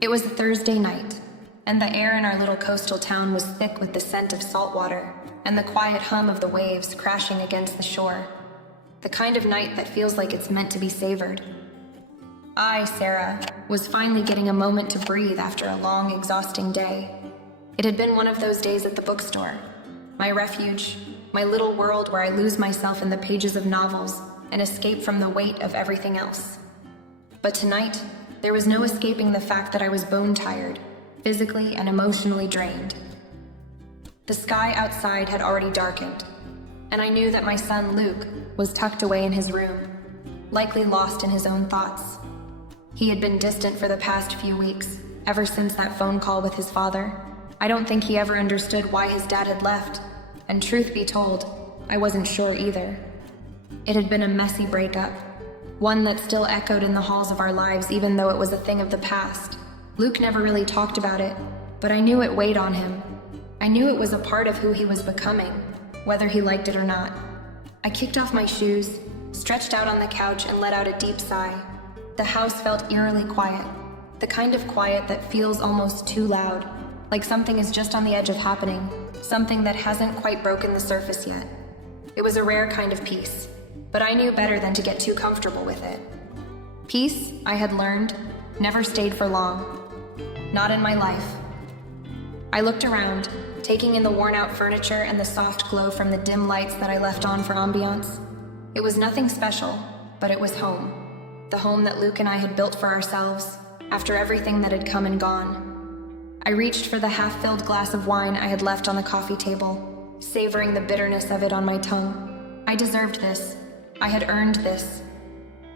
It was a Thursday night, and the air in our little coastal town was thick with the scent of salt water and the quiet hum of the waves crashing against the shore. The kind of night that feels like it's meant to be savored. I, Sarah, was finally getting a moment to breathe after a long, exhausting day. It had been one of those days at the bookstore, my refuge, my little world where I lose myself in the pages of novels and escape from the weight of everything else. But tonight, there was no escaping the fact that I was bone-tired, physically and emotionally drained. The sky outside had already darkened, and I knew that my son Luke was tucked away in his room, likely lost in his own thoughts. He had been distant for the past few weeks, ever since that phone call with his father. I don't think he ever understood why his dad had left, and truth be told, I wasn't sure either. It had been a messy breakup, one that still echoed in the halls of our lives even though it was a thing of the past. Luke never really talked about it, but I knew it weighed on him. I knew it was a part of who he was becoming, whether he liked it or not. I kicked off my shoes, stretched out on the couch, and let out a deep sigh. The house felt eerily quiet, the kind of quiet that feels almost too loud, like something is just on the edge of happening, something that hasn't quite broken the surface yet. It was a rare kind of peace, but I knew better than to get too comfortable with it. Peace, I had learned, never stayed for long. Not in my life. I looked around, taking in the worn-out furniture and the soft glow from the dim lights that I left on for ambiance. It was nothing special, but it was home. The home that Luke and I had built for ourselves, after everything that had come and gone. I reached for the half-filled glass of wine I had left on the coffee table, savoring the bitterness of it on my tongue. I deserved this. I had earned this.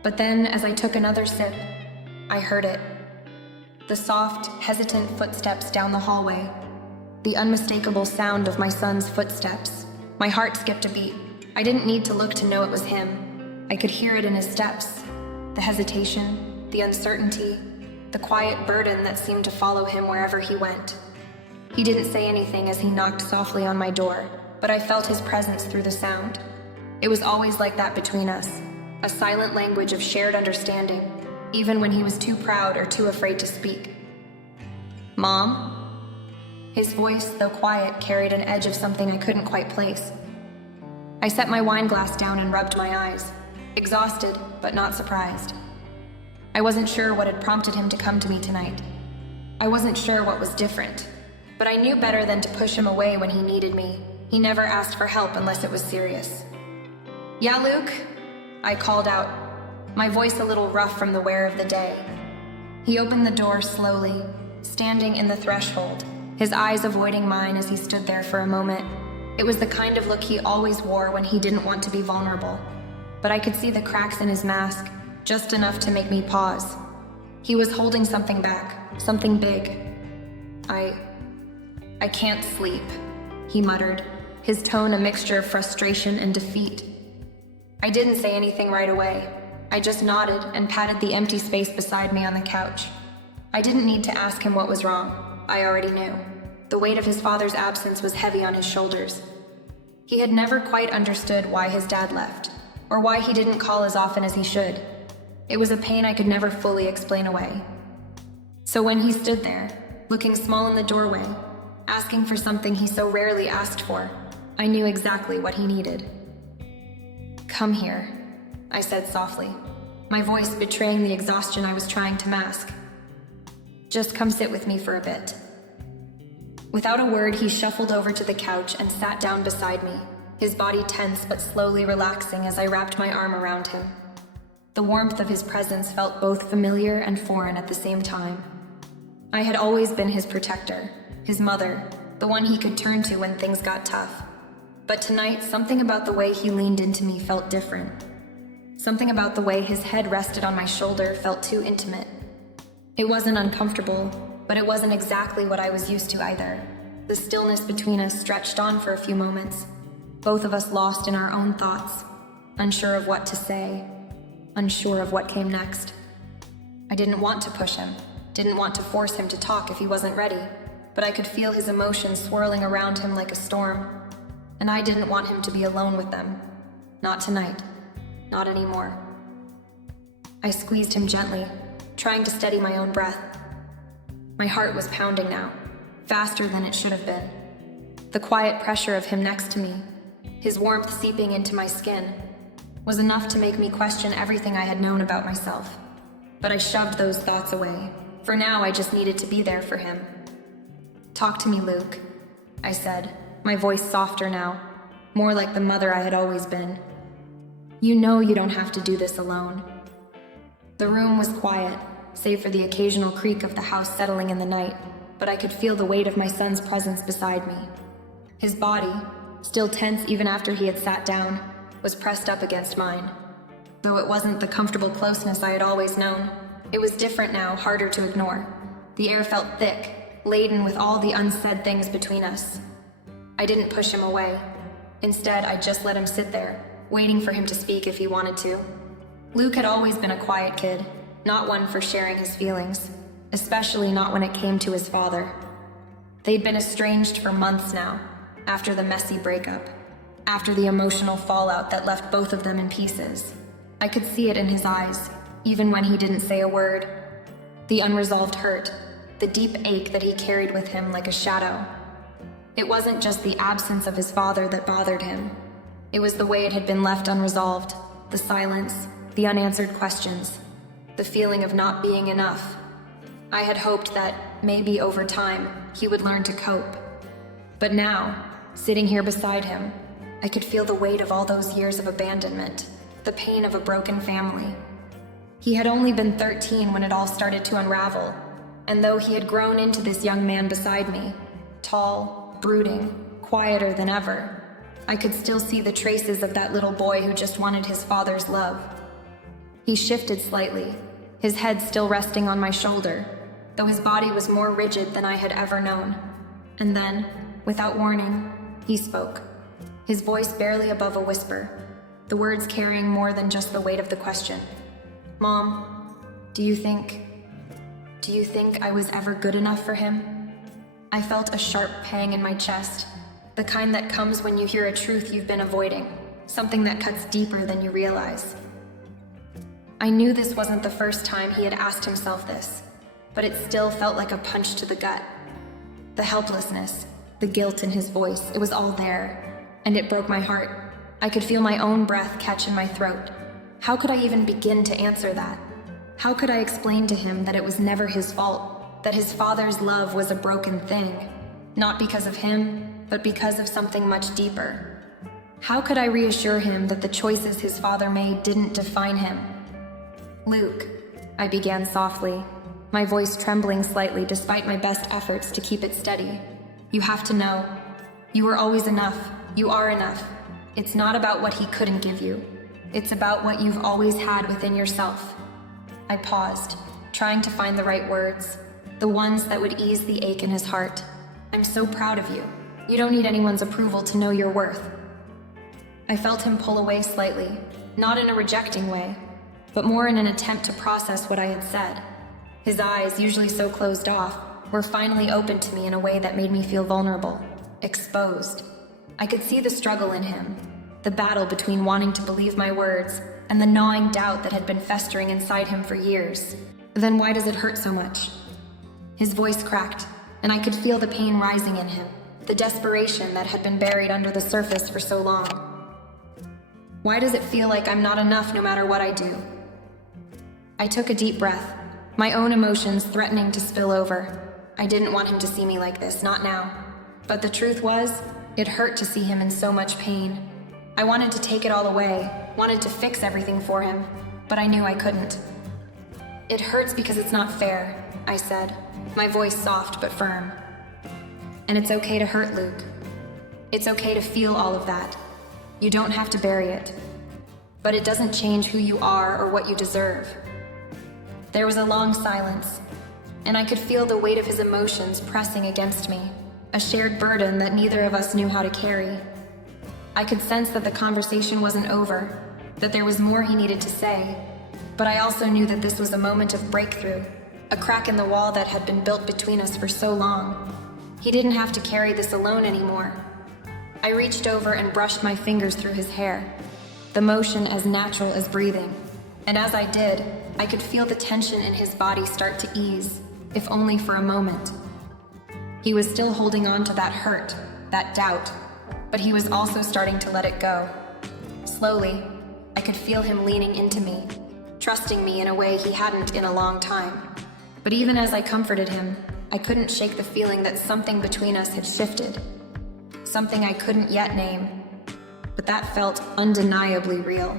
But then, as I took another sip, I heard it. The soft, hesitant footsteps down the hallway. The unmistakable sound of my son's footsteps. My heart skipped a beat. I didn't need to look to know it was him. I could hear it in his steps. The hesitation, the uncertainty, the quiet burden that seemed to follow him wherever he went. He didn't say anything as he knocked softly on my door, but I felt his presence through the sound. It was always like that between us, a silent language of shared understanding, even when he was too proud or too afraid to speak. "Mom?" His voice, though quiet, carried an edge of something I couldn't quite place. I set my wine glass down and rubbed my eyes, exhausted, but not surprised. I wasn't sure what had prompted him to come to me tonight. I wasn't sure what was different, but I knew better than to push him away when he needed me. He never asked for help unless it was serious. "Yeah, Luke?" I called out, my voice a little rough from the wear of the day. He opened the door slowly, standing in the threshold, his eyes avoiding mine as he stood there for a moment. It was the kind of look he always wore when he didn't want to be vulnerable, but I could see the cracks in his mask, just enough to make me pause. He was holding something back, something big. I can't sleep," he muttered, his tone a mixture of frustration and defeat. I didn't say anything right away. I just nodded and patted the empty space beside me on the couch. I didn't need to ask him what was wrong. I already knew. The weight of his father's absence was heavy on his shoulders. He had never quite understood why his dad left, or why he didn't call as often as he should. It was a pain I could never fully explain away. So when he stood there, looking small in the doorway, asking for something he so rarely asked for, I knew exactly what he needed. "Come here," I said softly, my voice betraying the exhaustion I was trying to mask. "Just come sit with me for a bit." Without a word, he shuffled over to the couch and sat down beside me, his body tense but slowly relaxing as I wrapped my arm around him. The warmth of his presence felt both familiar and foreign at the same time. I had always been his protector, his mother, the one he could turn to when things got tough. But tonight, something about the way he leaned into me felt different. Something about the way his head rested on my shoulder felt too intimate. It wasn't uncomfortable, but it wasn't exactly what I was used to either. The stillness between us stretched on for a few moments, both of us lost in our own thoughts, unsure of what to say, unsure of what came next. I didn't want to push him, didn't want to force him to talk if he wasn't ready, but I could feel his emotions swirling around him like a storm, and I didn't want him to be alone with them. Not tonight. Not anymore. I squeezed him gently, trying to steady my own breath. My heart was pounding now, faster than it should have been. The quiet pressure of him next to me, his warmth seeping into my skin, was enough to make me question everything I had known about myself. But I shoved those thoughts away. For now, I just needed to be there for him. "Talk to me, Luke," I said, my voice softer now, more like the mother I had always been. "You know you don't have to do this alone." The room was quiet, save for the occasional creak of the house settling in the night, but I could feel the weight of my son's presence beside me. His body, still tense even after he had sat down, was pressed up against mine. Though it wasn't the comfortable closeness I had always known, it was different now, harder to ignore. The air felt thick, laden with all the unsaid things between us. I didn't push him away. Instead, I just let him sit there, waiting for him to speak if he wanted to. Luke had always been a quiet kid, not one for sharing his feelings, especially not when it came to his father. They'd been estranged for months now, after the messy breakup, after the emotional fallout that left both of them in pieces. I could see it in his eyes, even when he didn't say a word. The unresolved hurt, the deep ache that he carried with him like a shadow. It wasn't just the absence of his father that bothered him. It was the way it had been left unresolved, the silence, the unanswered questions, the feeling of not being enough. I had hoped that, maybe over time, he would learn to cope. But now, sitting here beside him, I could feel the weight of all those years of abandonment, the pain of a broken family. He had only been 13 when it all started to unravel, and though he had grown into this young man beside me, tall, brooding, quieter than ever, I could still see the traces of that little boy who just wanted his father's love. He shifted slightly, his head still resting on my shoulder, though his body was more rigid than I had ever known. And then, without warning, he spoke, his voice barely above a whisper, the words carrying more than just the weight of the question. "Mom, do you think I was ever good enough for him?" I felt a sharp pang in my chest, the kind that comes when you hear a truth you've been avoiding, something that cuts deeper than you realize. I knew this wasn't the first time he had asked himself this, but it still felt like a punch to the gut. The helplessness, the guilt in his voice, it was all there, and it broke my heart. I could feel my own breath catch in my throat. How could I even begin to answer that? How could I explain to him that it was never his fault, that his father's love was a broken thing, not because of him, but because of something much deeper? How could I reassure him that the choices his father made didn't define him? "Luke," I began softly, my voice trembling slightly despite my best efforts to keep it steady. "You have to know, you were always enough. You are enough. It's not about what he couldn't give you. It's about what you've always had within yourself." I paused, trying to find the right words, the ones that would ease the ache in his heart. "I'm so proud of you. You don't need anyone's approval to know your worth." I felt him pull away slightly, not in a rejecting way, but more in an attempt to process what I had said. His eyes, usually so closed off, were finally open to me in a way that made me feel vulnerable, exposed. I could see the struggle in him, the battle between wanting to believe my words and the gnawing doubt that had been festering inside him for years. "Then why does it hurt so much?" His voice cracked, and I could feel the pain rising in him, the desperation that had been buried under the surface for so long. "Why does it feel like I'm not enough no matter what I do?" I took a deep breath, my own emotions threatening to spill over. I didn't want him to see me like this, not now. But the truth was, it hurt to see him in so much pain. I wanted to take it all away, wanted to fix everything for him, but I knew I couldn't. "It hurts because it's not fair," I said, my voice soft but firm. "And it's okay to hurt, Luke. It's okay to feel all of that. You don't have to bury it. But it doesn't change who you are or what you deserve." There was a long silence, and I could feel the weight of his emotions pressing against me, a shared burden that neither of us knew how to carry. I could sense that the conversation wasn't over, that there was more he needed to say, but I also knew that this was a moment of breakthrough, a crack in the wall that had been built between us for so long. He didn't have to carry this alone anymore. I reached over and brushed my fingers through his hair, the motion as natural as breathing, and as I did, I could feel the tension in his body start to ease, if only for a moment. He was still holding on to that hurt, that doubt, but he was also starting to let it go. Slowly, I could feel him leaning into me, trusting me in a way he hadn't in a long time. But even as I comforted him, I couldn't shake the feeling that something between us had shifted. Something I couldn't yet name, but that felt undeniably real.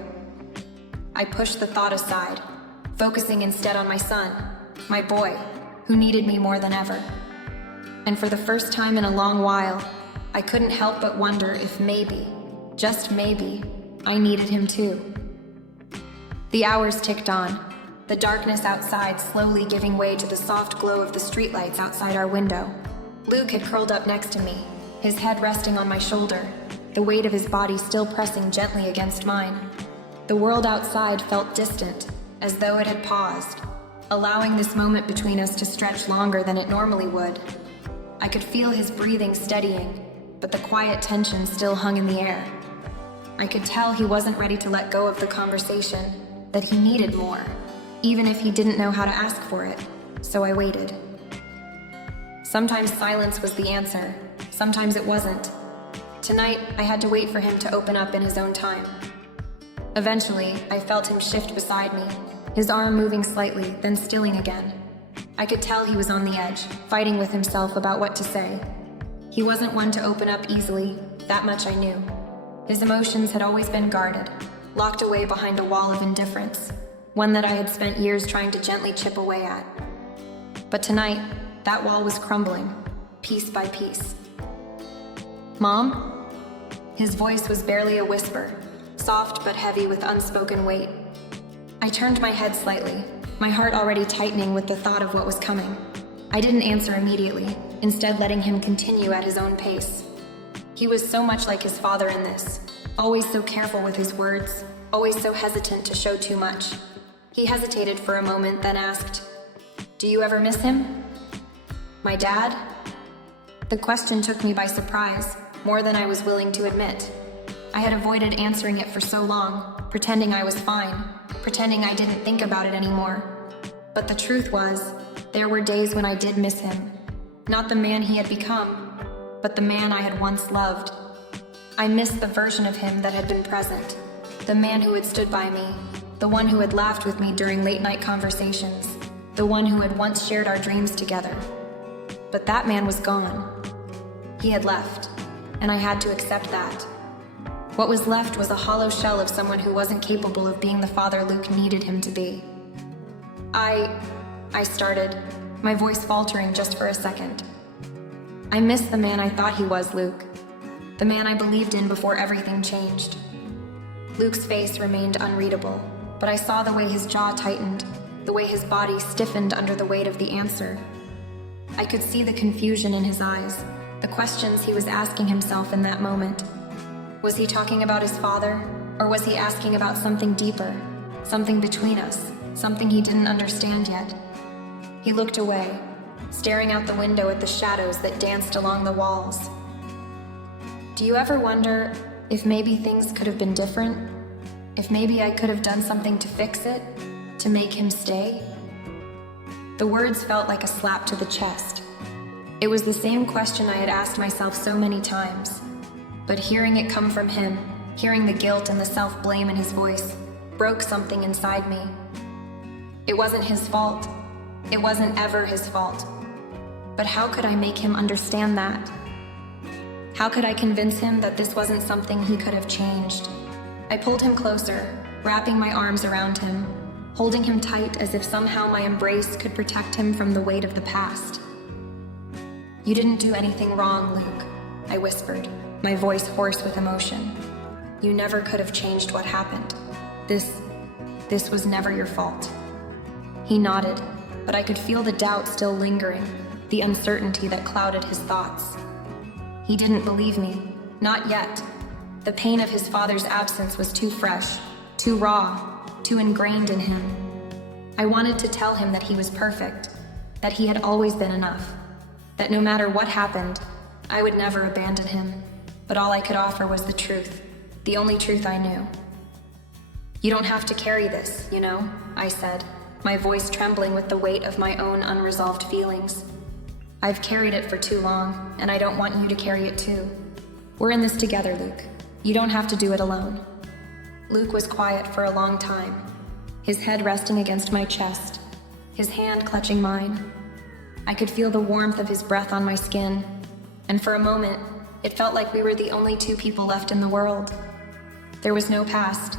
I pushed the thought aside, focusing instead on my son, my boy, who needed me more than ever. And for the first time in a long while, I couldn't help but wonder if maybe, just maybe, I needed him too. The hours ticked on, the darkness outside slowly giving way to the soft glow of the streetlights outside our window. Luke had curled up next to me, his head resting on my shoulder, the weight of his body still pressing gently against mine. The world outside felt distant, as though it had paused, allowing this moment between us to stretch longer than it normally would. I could feel his breathing steadying, but the quiet tension still hung in the air. I could tell he wasn't ready to let go of the conversation, that he needed more, even if he didn't know how to ask for it, so I waited. Sometimes silence was the answer, sometimes it wasn't. Tonight, I had to wait for him to open up in his own time. Eventually, I felt him shift beside me, his arm moving slightly, then stilling again. I could tell he was on the edge, fighting with himself about what to say. He wasn't one to open up easily, that much I knew. His emotions had always been guarded, locked away behind a wall of indifference, one that I had spent years trying to gently chip away at. But tonight, that wall was crumbling, piece by piece. "Mom?" His voice was barely a whisper, soft but heavy with unspoken weight. I turned my head slightly, my heart already tightening with the thought of what was coming. I didn't answer immediately, instead letting him continue at his own pace. He was so much like his father in this, always so careful with his words, always so hesitant to show too much. He hesitated for a moment, then asked, "Do you ever miss him?" "My dad?" The question took me by surprise, more than I was willing to admit. I had avoided answering it for so long, pretending I was fine, pretending I didn't think about it anymore. But the truth was, there were days when I did miss him. Not the man he had become, but the man I had once loved. I missed the version of him that had been present, the man who had stood by me, the one who had laughed with me during late-night conversations, the one who had once shared our dreams together. But that man was gone. He had left, and I had to accept that. What was left was a hollow shell of someone who wasn't capable of being the father Luke needed him to be. I started, my voice faltering just for a second. I missed the man I thought he was, Luke. The man I believed in before everything changed. Luke's face remained unreadable, but I saw the way his jaw tightened, the way his body stiffened under the weight of the answer. I could see the confusion in his eyes, the questions he was asking himself in that moment. Was he talking about his father, or was he asking about something deeper, something between us, something he didn't understand yet? He looked away, staring out the window at the shadows that danced along the walls. Do you ever wonder if maybe things could have been different? If maybe I could have done something to fix it, to make him stay? The words felt like a slap to the chest. It was the same question I had asked myself so many times. But hearing it come from him, hearing the guilt and the self-blame in his voice, broke something inside me. It wasn't his fault. It wasn't ever his fault. But how could I make him understand that? How could I convince him that this wasn't something he could have changed? I pulled him closer, wrapping my arms around him, holding him tight as if somehow my embrace could protect him from the weight of the past. "You didn't do anything wrong, Luke," I whispered, my voice hoarse with emotion. "You never could have changed what happened. This was never your fault." He nodded, but I could feel the doubt still lingering, the uncertainty that clouded his thoughts. He didn't believe me, not yet. The pain of his father's absence was too fresh, too raw, too ingrained in him. I wanted to tell him that he was perfect, that he had always been enough, that no matter what happened, I would never abandon him. But all I could offer was the truth, the only truth I knew. "You don't have to carry this, you know," I said, my voice trembling with the weight of my own unresolved feelings. I've carried it for too long, and I don't want you to carry it too. We're in this together, Luke. You don't have to do it alone. Luke was quiet for a long time, his head resting against my chest, his hand clutching mine. I could feel the warmth of his breath on my skin, and for a moment, it felt like we were the only two people left in the world. There was no past.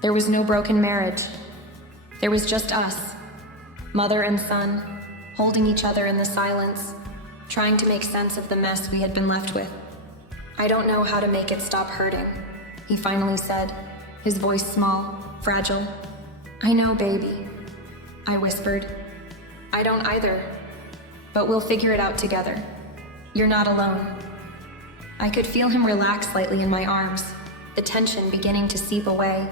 There was no broken marriage. There was just us, mother and son, holding each other in the silence, trying to make sense of the mess we had been left with. I don't know how to make it stop hurting, he finally said, his voice small, fragile. I know, baby, I whispered. I don't either, but we'll figure it out together. You're not alone. I could feel him relax slightly in my arms, the tension beginning to seep away,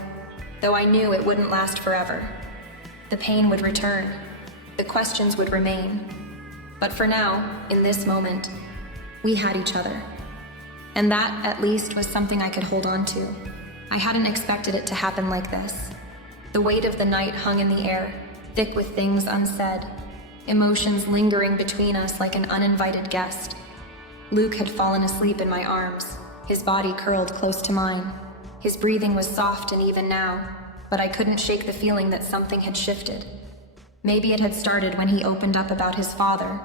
though I knew it wouldn't last forever. The pain would return. The questions would remain. But for now, in this moment, we had each other. And that, at least, was something I could hold on to. I hadn't expected it to happen like this. The weight of the night hung in the air, thick with things unsaid, emotions lingering between us like an uninvited guest. Luke had fallen asleep in my arms, his body curled close to mine. His breathing was soft and even now, but I couldn't shake the feeling that something had shifted. Maybe it had started when he opened up about his father,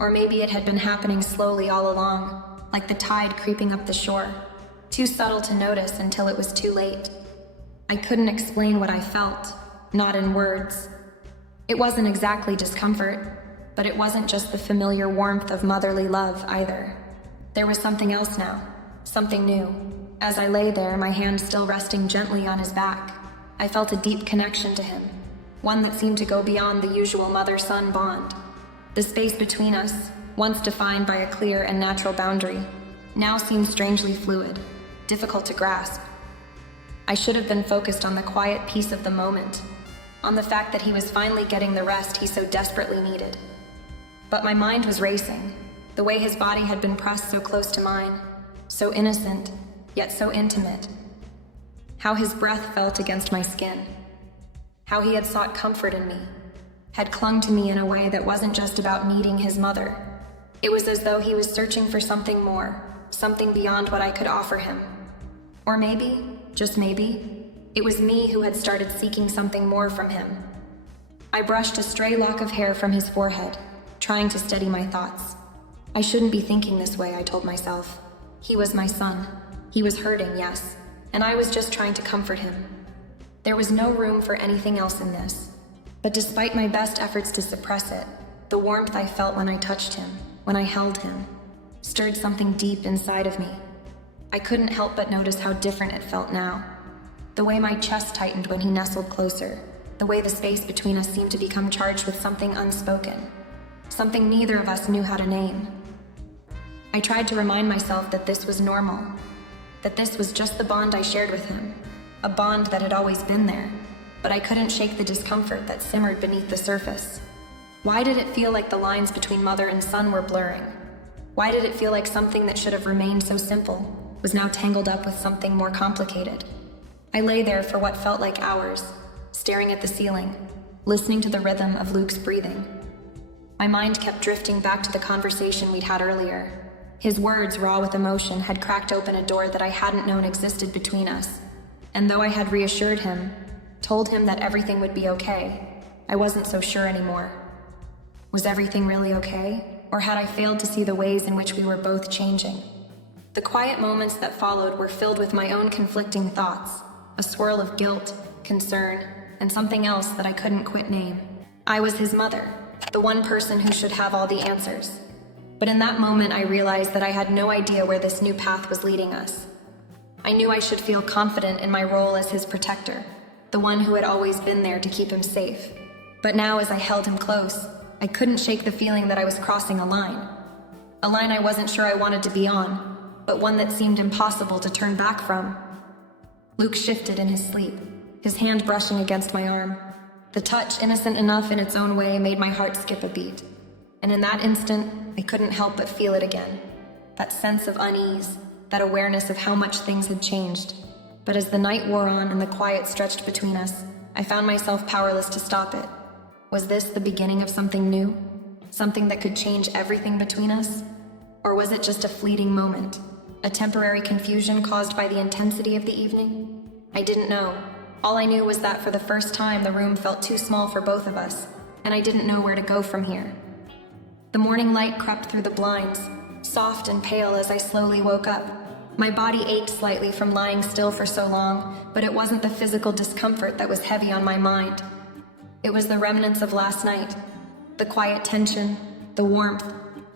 or maybe it had been happening slowly all along, like the tide creeping up the shore, too subtle to notice until it was too late. I couldn't explain what I felt, not in words. It wasn't exactly discomfort, but it wasn't just the familiar warmth of motherly love either. There was something else now, something new. As I lay there, my hand still resting gently on his back, I felt a deep connection to him, one that seemed to go beyond the usual mother-son bond. The space between us, once defined by a clear and natural boundary, now seemed strangely fluid, difficult to grasp. I should have been focused on the quiet peace of the moment, on the fact that he was finally getting the rest he so desperately needed. But my mind was racing, the way his body had been pressed so close to mine, so innocent, yet so intimate. How his breath felt against my skin. How he had sought comfort in me, had clung to me in a way that wasn't just about needing his mother. It was as though he was searching for something more, something beyond what I could offer him. Or maybe, just maybe, it was me who had started seeking something more from him. I brushed a stray lock of hair from his forehead, trying to steady my thoughts. I shouldn't be thinking this way, I told myself. He was my son. He was hurting, yes, and I was just trying to comfort him. There was no room for anything else in this. But despite my best efforts to suppress it, the warmth I felt when I touched him, when I held him, stirred something deep inside of me. I couldn't help but notice how different it felt now. The way my chest tightened when he nestled closer, the way the space between us seemed to become charged with something unspoken, something neither of us knew how to name. I tried to remind myself that this was normal, that this was just the bond I shared with him, a bond that had always been there, but I couldn't shake the discomfort that simmered beneath the surface. Why did it feel like the lines between mother and son were blurring? Why did it feel like something that should have remained so simple was now tangled up with something more complicated? I lay there for what felt like hours, staring at the ceiling, listening to the rhythm of Luke's breathing. My mind kept drifting back to the conversation we'd had earlier. His words, raw with emotion, had cracked open a door that I hadn't known existed between us. And though I had reassured him, told him that everything would be okay, I wasn't so sure anymore. Was everything really okay? Or had I failed to see the ways in which we were both changing? The quiet moments that followed were filled with my own conflicting thoughts, a swirl of guilt, concern, and something else that I couldn't quite name. I was his mother, the one person who should have all the answers. But in that moment, I realized that I had no idea where this new path was leading us. I knew I should feel confident in my role as his protector, the one who had always been there to keep him safe. But now, as I held him close, I couldn't shake the feeling that I was crossing a line I wasn't sure I wanted to be on, but one that seemed impossible to turn back from. Luke shifted in his sleep, his hand brushing against my arm. The touch, innocent enough in its own way, made my heart skip a beat. And in that instant, I couldn't help but feel it again. That sense of unease, that awareness of how much things had changed. But as the night wore on and the quiet stretched between us, I found myself powerless to stop it. Was this the beginning of something new? Something that could change everything between us? Or was it just a fleeting moment? A temporary confusion caused by the intensity of the evening? I didn't know. All I knew was that for the first time the room felt too small for both of us, and I didn't know where to go from here. The morning light crept through the blinds, soft and pale as I slowly woke up. My body ached slightly from lying still for so long, but it wasn't the physical discomfort that was heavy on my mind. It was the remnants of last night. The quiet tension, the warmth,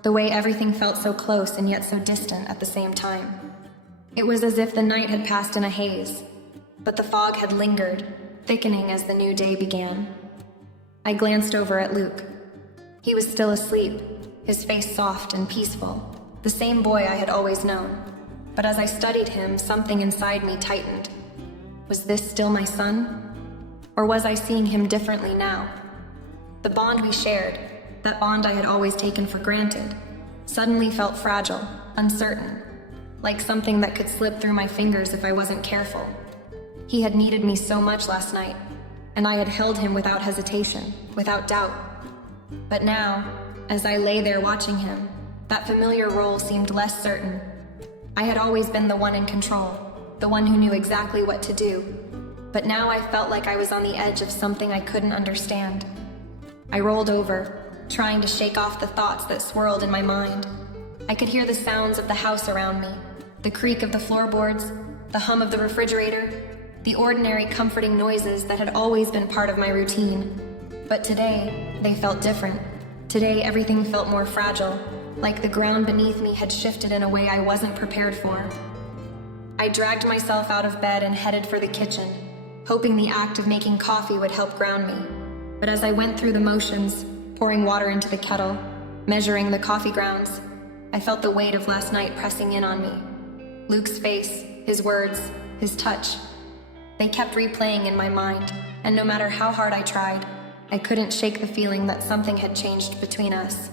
the way everything felt so close and yet so distant at the same time. It was as if the night had passed in a haze, but the fog had lingered, thickening as the new day began. I glanced over at Luke. He was still asleep, his face soft and peaceful, the same boy I had always known. But as I studied him, something inside me tightened. Was this still my son? Or was I seeing him differently now? The bond we shared, that bond I had always taken for granted, suddenly felt fragile, uncertain, like something that could slip through my fingers if I wasn't careful. He had needed me so much last night, and I had held him without hesitation, without doubt. But now, as I lay there watching him, that familiar role seemed less certain. I had always been the one in control, the one who knew exactly what to do. But now I felt like I was on the edge of something I couldn't understand. I rolled over, trying to shake off the thoughts that swirled in my mind. I could hear the sounds of the house around me, the creak of the floorboards, the hum of the refrigerator, the ordinary comforting noises that had always been part of my routine. But today, they felt different. Today, everything felt more fragile, like the ground beneath me had shifted in a way I wasn't prepared for. I dragged myself out of bed and headed for the kitchen, hoping the act of making coffee would help ground me. But as I went through the motions, pouring water into the kettle, measuring the coffee grounds, I felt the weight of last night pressing in on me. Luke's face, his words, his touch. They kept replaying in my mind, and no matter how hard I tried, I couldn't shake the feeling that something had changed between us.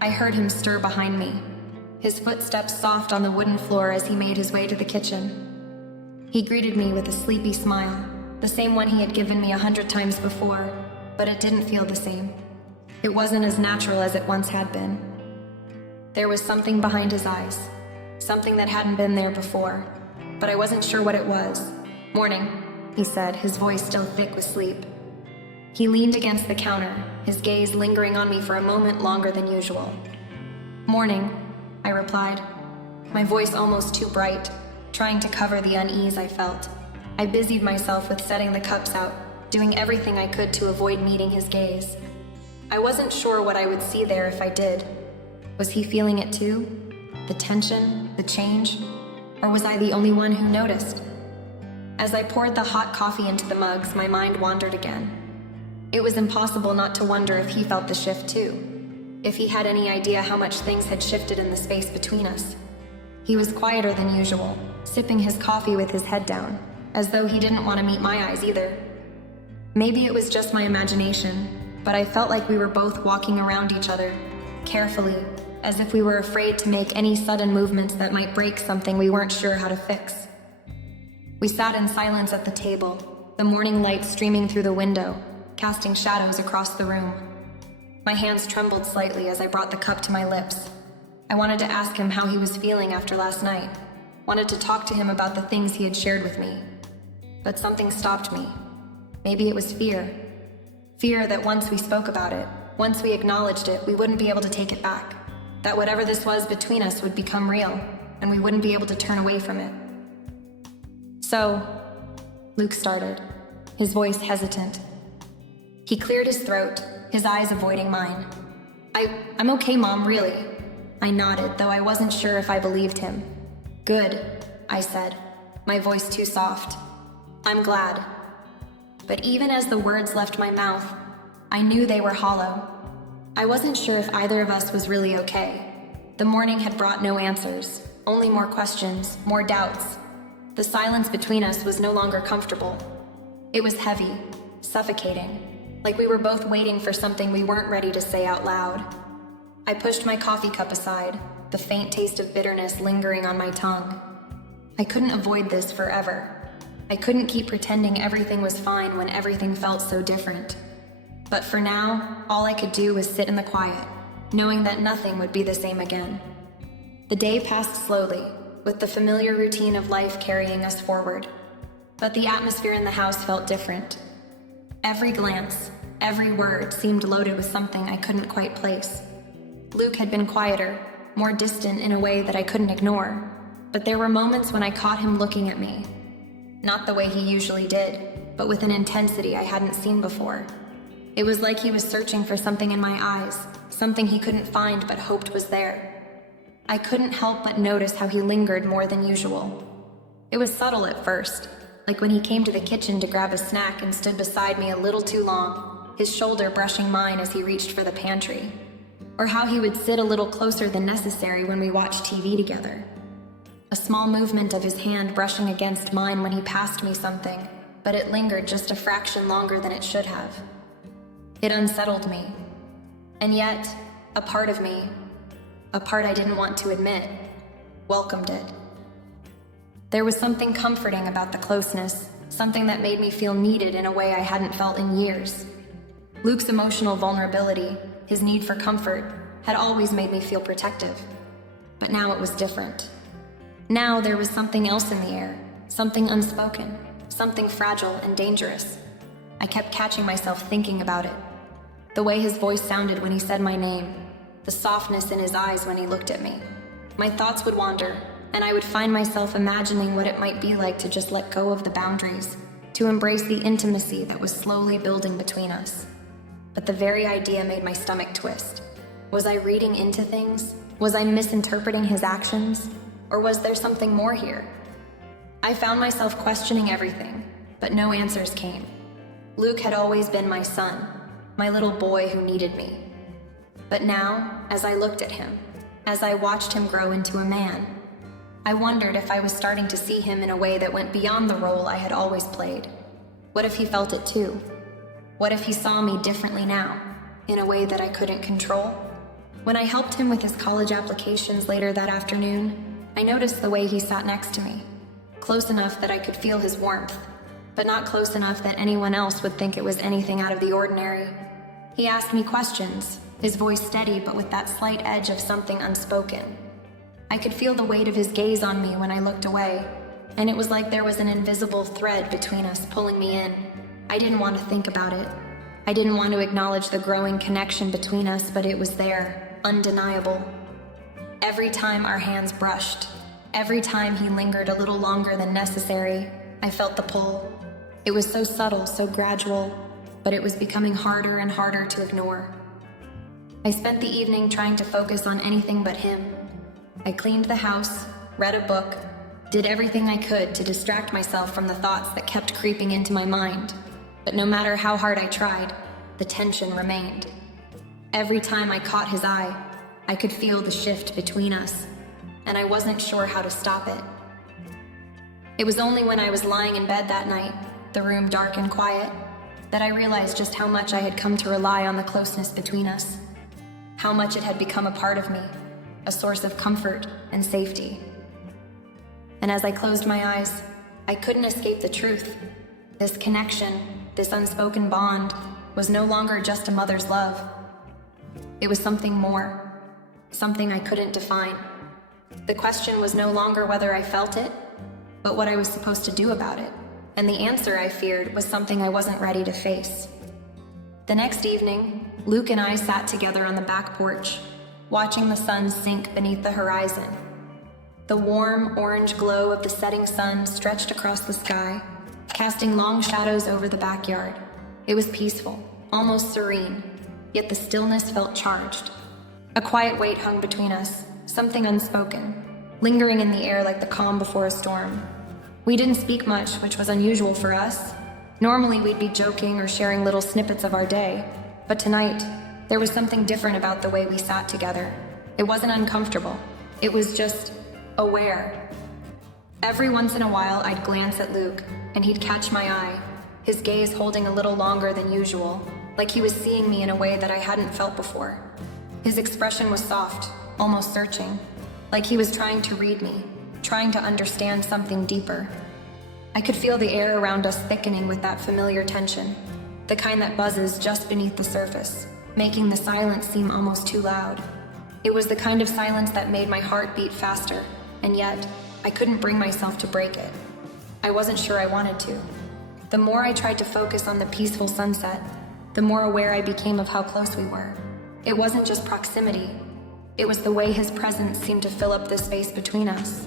I heard him stir behind me, his footsteps soft on the wooden floor as he made his way to the kitchen. He greeted me with a sleepy smile, the same one he had given me 100 times before, but it didn't feel the same. It wasn't as natural as it once had been. There was something behind his eyes, something that hadn't been there before, but I wasn't sure what it was. "Morning," he said, his voice still thick with sleep. He leaned against the counter, his gaze lingering on me for a moment longer than usual. "Morning," I replied, my voice almost too bright, trying to cover the unease I felt. I busied myself with setting the cups out, doing everything I could to avoid meeting his gaze. I wasn't sure what I would see there if I did. Was he feeling it too? The tension, the change? Or was I the only one who noticed? As I poured the hot coffee into the mugs, my mind wandered again. It was impossible not to wonder if he felt the shift too, if he had any idea how much things had shifted in the space between us. He was quieter than usual, sipping his coffee with his head down, as though he didn't want to meet my eyes either. Maybe it was just my imagination, but I felt like we were both walking around each other, carefully, as if we were afraid to make any sudden movements that might break something we weren't sure how to fix. We sat in silence at the table, the morning light streaming through the window, casting shadows across the room. My hands trembled slightly as I brought the cup to my lips. I wanted to ask him how he was feeling after last night, wanted to talk to him about the things he had shared with me. But something stopped me. Maybe it was fear. Fear that once we spoke about it, once we acknowledged it, we wouldn't be able to take it back. That whatever this was between us would become real, and we wouldn't be able to turn away from it. "So," Luke started, his voice hesitant. He cleared his throat, his eyes avoiding mine. I'm okay, Mom, really." I nodded, though I wasn't sure if I believed him. "Good," I said, my voice too soft. "I'm glad." But even as the words left my mouth, I knew they were hollow. I wasn't sure if either of us was really okay. The morning had brought no answers, only more questions, more doubts. The silence between us was no longer comfortable. It was heavy, suffocating, like we were both waiting for something we weren't ready to say out loud. I pushed my coffee cup aside, the faint taste of bitterness lingering on my tongue. I couldn't avoid this forever. I couldn't keep pretending everything was fine when everything felt so different. But for now, all I could do was sit in the quiet, knowing that nothing would be the same again. The day passed slowly, with the familiar routine of life carrying us forward. But the atmosphere in the house felt different. Every glance, every word seemed loaded with something I couldn't quite place. Luke had been quieter, more distant in a way that I couldn't ignore, but there were moments when I caught him looking at me. Not the way he usually did, but with an intensity I hadn't seen before. It was like he was searching for something in my eyes, something he couldn't find but hoped was there. I couldn't help but notice how he lingered more than usual. It was subtle at first, like when he came to the kitchen to grab a snack and stood beside me a little too long, his shoulder brushing mine as he reached for the pantry. Or how he would sit a little closer than necessary when we watched TV together. A small movement of his hand brushing against mine when he passed me something, but it lingered just a fraction longer than it should have. It unsettled me. And yet, a part of me, a part I didn't want to admit, welcomed it. There was something comforting about the closeness, something that made me feel needed in a way I hadn't felt in years. Luke's emotional vulnerability, his need for comfort, had always made me feel protective. But now it was different. Now there was something else in the air, something unspoken, something fragile and dangerous. I kept catching myself thinking about it. The way his voice sounded when he said my name, the softness in his eyes when he looked at me. My thoughts would wander, and I would find myself imagining what it might be like to just let go of the boundaries, to embrace the intimacy that was slowly building between us. But the very idea made my stomach twist. Was I reading into things? Was I misinterpreting his actions? Or was there something more here? I found myself questioning everything, but no answers came. Luke had always been my son, my little boy who needed me. But now, as I looked at him, as I watched him grow into a man, I wondered if I was starting to see him in a way that went beyond the role I had always played. What if he felt it too? What if he saw me differently now, in a way that I couldn't control? When I helped him with his college applications later that afternoon, I noticed the way he sat next to me, close enough that I could feel his warmth, but not close enough that anyone else would think it was anything out of the ordinary. He asked me questions, his voice steady but with that slight edge of something unspoken. I could feel the weight of his gaze on me when I looked away, and it was like there was an invisible thread between us pulling me in. I didn't want to think about it. I didn't want to acknowledge the growing connection between us, but it was there, undeniable. Every time our hands brushed, every time he lingered a little longer than necessary, I felt the pull. It was so subtle, so gradual, but it was becoming harder and harder to ignore. I spent the evening trying to focus on anything but him. I cleaned the house, read a book, did everything I could to distract myself from the thoughts that kept creeping into my mind. But no matter how hard I tried, the tension remained. Every time I caught his eye, I could feel the shift between us, and I wasn't sure how to stop it. It was only when I was lying in bed that night, the room dark and quiet, that I realized just how much I had come to rely on the closeness between us, how much it had become a part of me, a source of comfort and safety. And as I closed my eyes, I couldn't escape the truth. This connection, this unspoken bond, was no longer just a mother's love. It was something more, something I couldn't define. The question was no longer whether I felt it, but what I was supposed to do about it. And the answer, I feared, was something I wasn't ready to face. The next evening, Luke and I sat together on the back porch, watching the sun sink beneath the horizon. The warm, orange glow of the setting sun stretched across the sky, casting long shadows over the backyard. It was peaceful, almost serene, yet the stillness felt charged. A quiet weight hung between us, something unspoken, lingering in the air like the calm before a storm. We didn't speak much, which was unusual for us. Normally we'd be joking or sharing little snippets of our day, but tonight, there was something different about the way we sat together. It wasn't uncomfortable. It was just aware. Every once in a while, I'd glance at Luke, and he'd catch my eye, his gaze holding a little longer than usual, like he was seeing me in a way that I hadn't felt before. His expression was soft, almost searching, like he was trying to read me, trying to understand something deeper. I could feel the air around us thickening with that familiar tension, the kind that buzzes just beneath the surface, making the silence seem almost too loud. It was the kind of silence that made my heart beat faster, and yet, I couldn't bring myself to break it. I wasn't sure I wanted to. The more I tried to focus on the peaceful sunset, the more aware I became of how close we were. It wasn't just proximity. It was the way his presence seemed to fill up the space between us.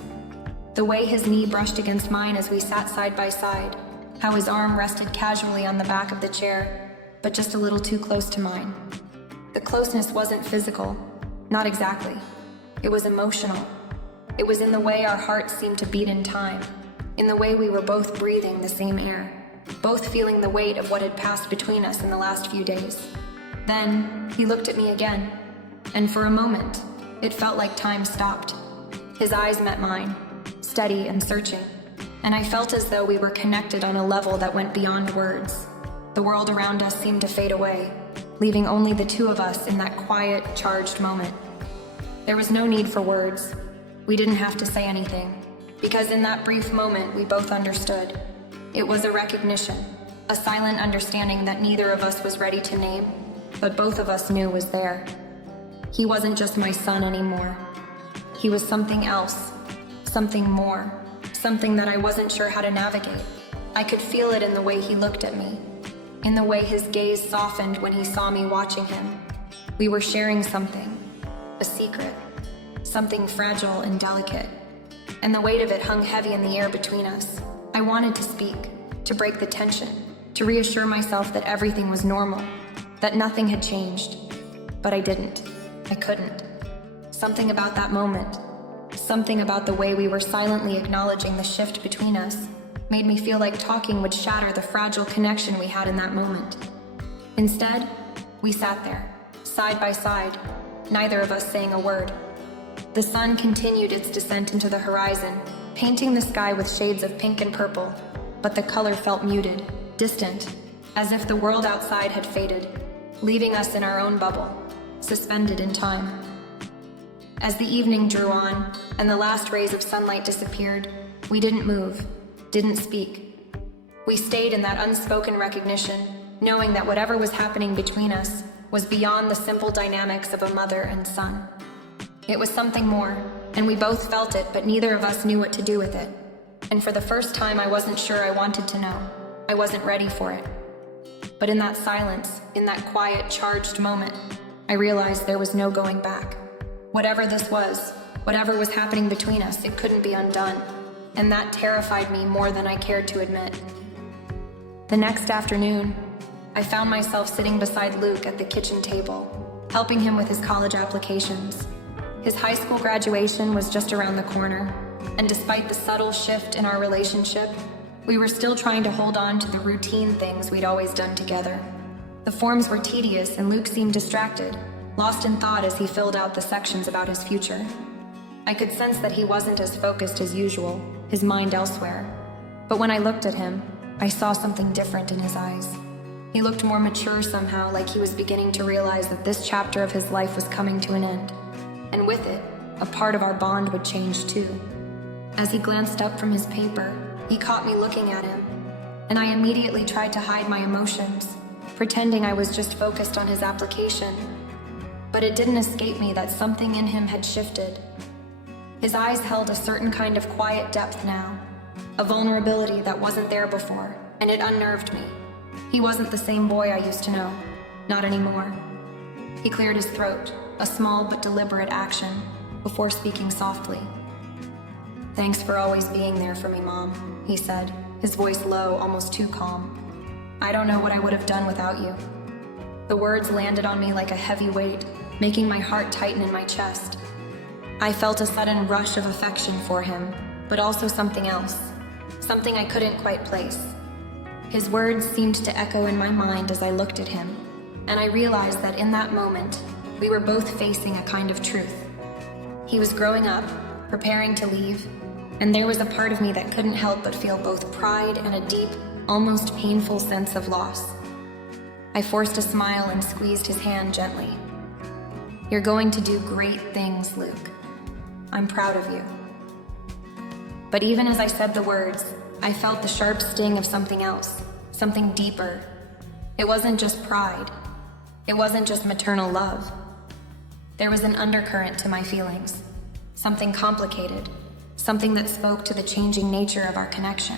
The way his knee brushed against mine as we sat side by side, how his arm rested casually on the back of the chair, but just a little too close to mine. The closeness wasn't physical, not exactly. It was emotional. It was in the way our hearts seemed to beat in time, in the way we were both breathing the same air, both feeling the weight of what had passed between us in the last few days. Then, he looked at me again, and for a moment, it felt like time stopped. His eyes met mine, steady and searching, and I felt as though we were connected on a level that went beyond words. The world around us seemed to fade away, leaving only the two of us in that quiet, charged moment. There was no need for words. We didn't have to say anything, because in that brief moment we both understood. It was a recognition, a silent understanding that neither of us was ready to name, but both of us knew was there. He wasn't just my son anymore. He was something else, something more, something that I wasn't sure how to navigate. I could feel it in the way he looked at me, in the way his gaze softened when he saw me watching him. We were sharing something, a secret, something fragile and delicate, and the weight of it hung heavy in the air between us. I wanted to speak, to break the tension, to reassure myself that everything was normal, that nothing had changed. But I didn't. I couldn't. Something about that moment, something about the way we were silently acknowledging the shift between us, made me feel like talking would shatter the fragile connection we had in that moment. Instead, we sat there, side by side, neither of us saying a word. The sun continued its descent into the horizon, painting the sky with shades of pink and purple, but the color felt muted, distant, as if the world outside had faded, leaving us in our own bubble, suspended in time. As the evening drew on, and the last rays of sunlight disappeared, we didn't move, didn't speak. We stayed in that unspoken recognition, knowing that whatever was happening between us was beyond the simple dynamics of a mother and son. It was something more, and we both felt it, but neither of us knew what to do with it. And for the first time, I wasn't sure I wanted to know. I wasn't ready for it. But in that silence, in that quiet, charged moment, I realized there was no going back. Whatever this was, whatever was happening between us, it couldn't be undone. And that terrified me more than I cared to admit. The next afternoon, I found myself sitting beside Luke at the kitchen table, helping him with his college applications. His high school graduation was just around the corner, and despite the subtle shift in our relationship, we were still trying to hold on to the routine things we'd always done together. The forms were tedious, and Luke seemed distracted, lost in thought as he filled out the sections about his future. I could sense that he wasn't as focused as usual, his mind elsewhere. But when I looked at him, I saw something different in his eyes. He looked more mature somehow, like he was beginning to realize that this chapter of his life was coming to an end. And with it, a part of our bond would change too. As he glanced up from his paper, he caught me looking at him, and I immediately tried to hide my emotions, pretending I was just focused on his application. But it didn't escape me that something in him had shifted. His eyes held a certain kind of quiet depth now, a vulnerability that wasn't there before, and it unnerved me. He wasn't the same boy I used to know, not anymore. He cleared his throat, a small but deliberate action, before speaking softly. "Thanks for always being there for me, Mom," he said, his voice low, almost too calm. "I don't know what I would have done without you." The words landed on me like a heavy weight, making my heart tighten in my chest. I felt a sudden rush of affection for him, but also something else, something I couldn't quite place. His words seemed to echo in my mind as I looked at him, and I realized that in that moment, we were both facing a kind of truth. He was growing up, preparing to leave, and there was a part of me that couldn't help but feel both pride and a deep, almost painful sense of loss. I forced a smile and squeezed his hand gently. "You're going to do great things, Luke. I'm proud of you." But even as I said the words, I felt the sharp sting of something else, something deeper. It wasn't just pride. It wasn't just maternal love. There was an undercurrent to my feelings, something complicated, something that spoke to the changing nature of our connection.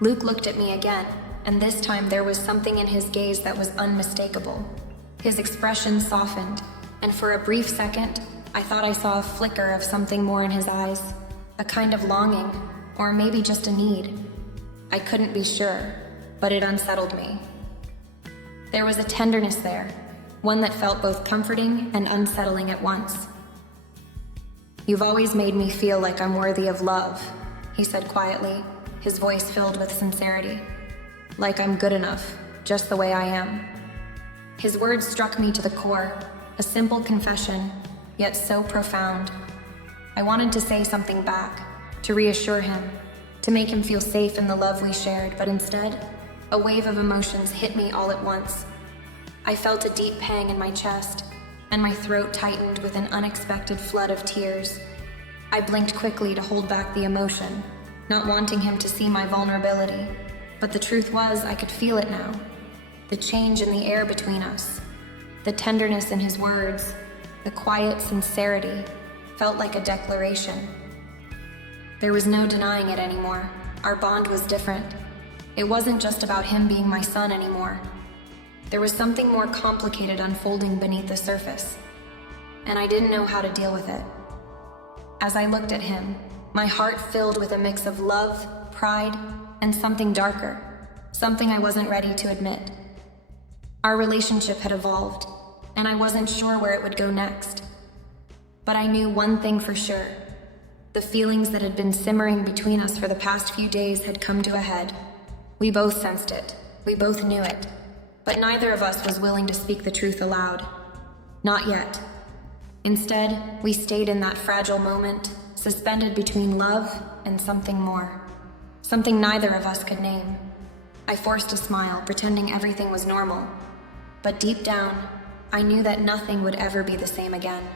Luke looked at me again, and this time there was something in his gaze that was unmistakable. His expression softened, and for a brief second, I thought I saw a flicker of something more in his eyes, a kind of longing, or maybe just a need. I couldn't be sure, but it unsettled me. There was a tenderness there, one that felt both comforting and unsettling at once. "You've always made me feel like I'm worthy of love," he said quietly, his voice filled with sincerity. "Like I'm good enough, just the way I am." His words struck me to the core, a simple confession, yet so profound. I wanted to say something back, to reassure him, to make him feel safe in the love we shared, but instead, a wave of emotions hit me all at once. I felt a deep pang in my chest, and my throat tightened with an unexpected flood of tears. I blinked quickly to hold back the emotion, not wanting him to see my vulnerability, but the truth was I could feel it now. The change in the air between us, the tenderness in his words, the quiet sincerity, felt like a declaration. There was no denying it anymore. Our bond was different. It wasn't just about him being my son anymore. There was something more complicated unfolding beneath the surface, and I didn't know how to deal with it. As I looked at him, my heart filled with a mix of love, pride, and something darker, something I wasn't ready to admit. Our relationship had evolved, and I wasn't sure where it would go next. But I knew one thing for sure. The feelings that had been simmering between us for the past few days had come to a head. We both sensed it. We both knew it. But neither of us was willing to speak the truth aloud. Not yet. Instead, we stayed in that fragile moment, suspended between love and something more. Something neither of us could name. I forced a smile, pretending everything was normal. But deep down, I knew that nothing would ever be the same again.